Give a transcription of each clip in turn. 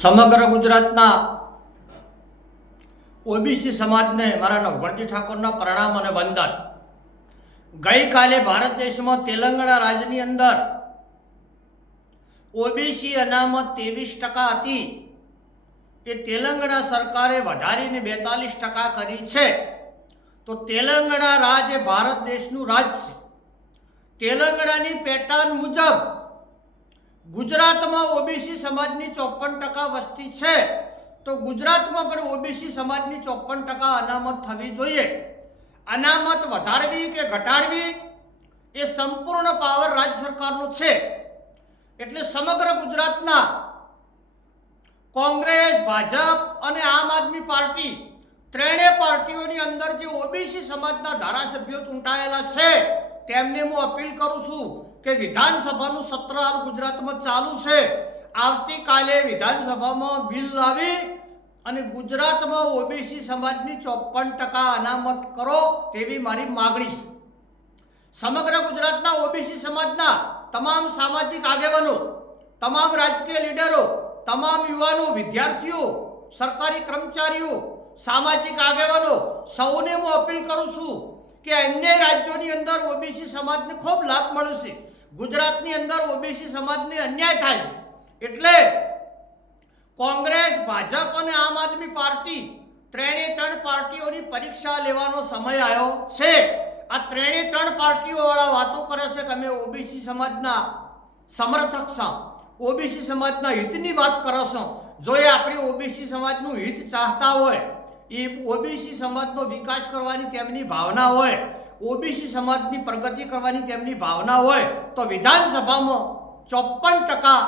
સમગ્ર ગુજરાતના ઓબીસી સમાજને મારા નવગણજી ઠાકોરના પ્રણામ અને વંદન. ગઈકાલે ભારત દેશમાં તેલંગાણા રાજ્યની અંદર ઓબીસી અનામત ત્રેવીસ ટકા હતી. એ તેલંગાણા સરકારે વધારીને બેતાલીસ ટકા કરી છે. તો તેલંગાણા રાજ એ ભારત દેશનું રાજ છે. તેલંગાણાની પેટર્ન મુજબ ગુજરાતમાં ઓબીસી સમાજની ચોપન ટકા વસ્તી છે, તો ગુજરાતમાં પણ ઓબીસી સમાજની ચોપન ટકા અનામત થવી જોઈએ. અનામત વધારવી કે ઘટાડવી એ સંપૂર્ણ પાવર રાજ્ય સરકારનો છે. એટલે સમગ્ર ગુજરાતના કોંગ્રેસ, ભાજપ અને આમ આદમી પાર્ટી ત્રણેય પાર્ટીઓની અંદર જે ઓબીસી સમાજના ધારાસભ્યો ચૂંટાયેલા છે, તેમને હું અપીલ કરું છું કે વિધાનસભાનું સત્ર હાલ ગુજરાતમાં ચાલુ છે. આવતીકાલે વિધાનસભામાં બિલ લાવી અને ગુજરાતમાં ઓબીસી સમાજની ચોપન ટકા અનામત કરો તેવી મારી માગણી છે. સમગ્ર ગુજરાતના ઓબીસી સમાજના તમામ સામાજિક આગેવાનો, તમામ રાજકીય લીડરો, તમામ યુવાનો, વિદ્યાર્થીઓ, સરકારી કર્મચારીઓ, સામાજિક આગેવાનો, સૌને હું અપીલ કરું છું કે અન્ય રાજ્યોની અંદર ઓબીસી સમાજને ખૂબ લાભ મળશે ગુજરાતની અંદર ઓબીસી સમાજને અન્યાય થાય છે. એટલે કોંગ્રેસ, ભાજપ અને આમ આદમી પાર્ટી ત્રણેય ત્રણ પાર્ટીઓની પરીક્ષા લેવાનો સમય આવ્યો છે. આ ત્રણ પાર્ટીઓ વાળા વાતો કરે છે કે અમે ઓબીસી સમાજના સમર્થક છો. ઓબીસી સમાજના હિતની વાત કરો છો. જો એ આપણી ઓબીસી સમાજનું હિત ચાહતા હોય, એ ઓબીસી સમાજનો વિકાસ કરવાની તેમની ભાવના હોય ઓબીસી સમાજની પ્રગતિ કરવાની તેમની ભાવના હોય તો વિધાનસભામાં ચોપન ટકા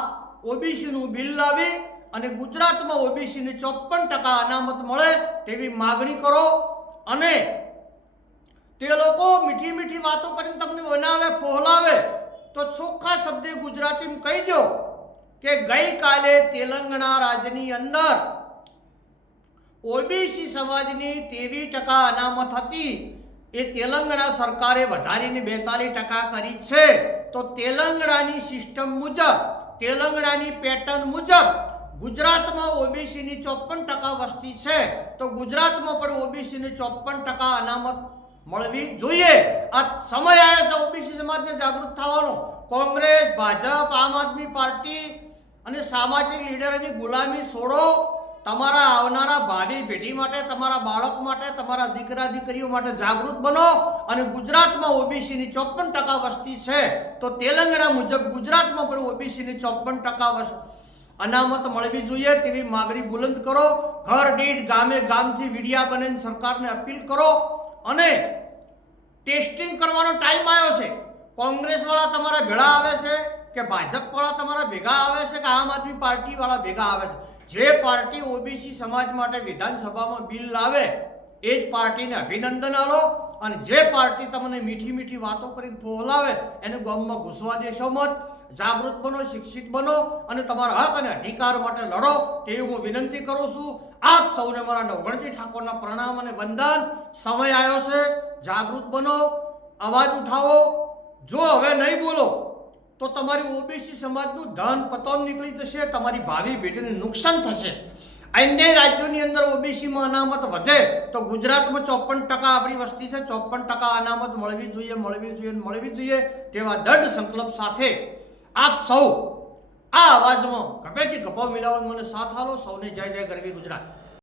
ઓબીસીનું બિલ લાવી અને ગુજરાતમાં ઓબીસીને ચોપન ટકા અનામત મળે તેવી માગણી કરો. અને તે લોકો મીઠી મીઠી વાતો કરીને તમને બનાવે, ફોહલાવે, તો ચોખ્ખા શબ્દે ગુજરાતીમાં કહી દો કે ગઈકાલે તેલંગાણા રાજ્યની અંદર ઓબીસી સમાજની તેવી ટકા અનામત હતી એ તેલંગણા સરકારે વધારીને બેતાલીસ ટકા કરી છે. તો તેલંગણાની સિસ્ટમ મુજબ, તેલંગણાની પેટર્ન મુજબ ગુજરાતમાં ઓબીસીની ચોપન ટકા વસ્તી છે. તો ગુજરાતમાં પણ ઓબીસીની ચોપન ટકા અનામત મળવી જોઈએ. આ સમય આવ્યો છે ઓબીસી સમાજને જાગૃત થવાનો. કોંગ્રેસ, ભાજપ, આમ આદમી પાર્ટી અને સામાજિક લીડરોની ગુલામી છોડો તમારા આવનારા ભાડી પેઢી માટે, તમારા બાળક માટે, તમારા દીકરા દીકરીઓ માટે જાગૃત બનો અને ગુજરાતમાં ઓબીસીની ચોપન ટકા વસ્તી છે, તો તેલંગાણા મુજબ ગુજરાતમાં પણ ઓબીસીની ચોપન ટકા અનામત મળવી જોઈએ તેવી માગણી બુલંદ કરો. ઘર, દીઠ, ગામે, ગામથી વિડિયા બનીને સરકારને અપીલ કરો અને ટેસ્ટિંગ કરવાનો ટાઈમ આવ્યો છે. કોંગ્રેસવાળા તમારા ભેળા આવે છે કે ભાજપવાળા તમારા ભેગા આવે છે કે આમ આદમી પાર્ટીવાળા ભેગા આવે છે? જે પાર્ટી ઓબીસી સમાજ માટે વિધાનસભામાં બિલ લાવે, એ જ પાર્ટીને અભિનંદન આલો અને જે પાર્ટી તમને મીઠી મીઠી વાતો કરીને ફોહલાવે, એને ગામમાં ઘૂસવા દેશો મત, જાગૃત બનો, શિક્ષિત બનો અને તમારા હક અને અધિકાર માટે લડો તેવી હું વિનંતી કરું છું. આપ સૌને મારા નવગણજી ઠાકોરના પ્રણામ અને વંદન. સમય આવ્યો છે, જાગૃત બનો, અવાજ ઉઠાવો. જો હવે નહીં બોલો તો તમારી ઓબીસી સમાજનું ધન પતન નીકળી જશે, તમારી ભાવિ પેઢીને નુકસાન થશે. અન્ય રાજ્યોની અંદર ઓબીસીમાં અનામત વધે તો ગુજરાતમાં ચોપન ટકા આપણી વસ્તી છે, ચોપન ટકા અનામત મળવી જોઈએ મળવી જોઈએ મળવી જોઈએ તેવા દઢ સંકલ્પ સાથે આપ સૌ આ અવાજમાં ગપેથી ગપાવ મિલાવવાનો મને સાથ હાલો સૌને જય જય ગરવી ગુજરાત.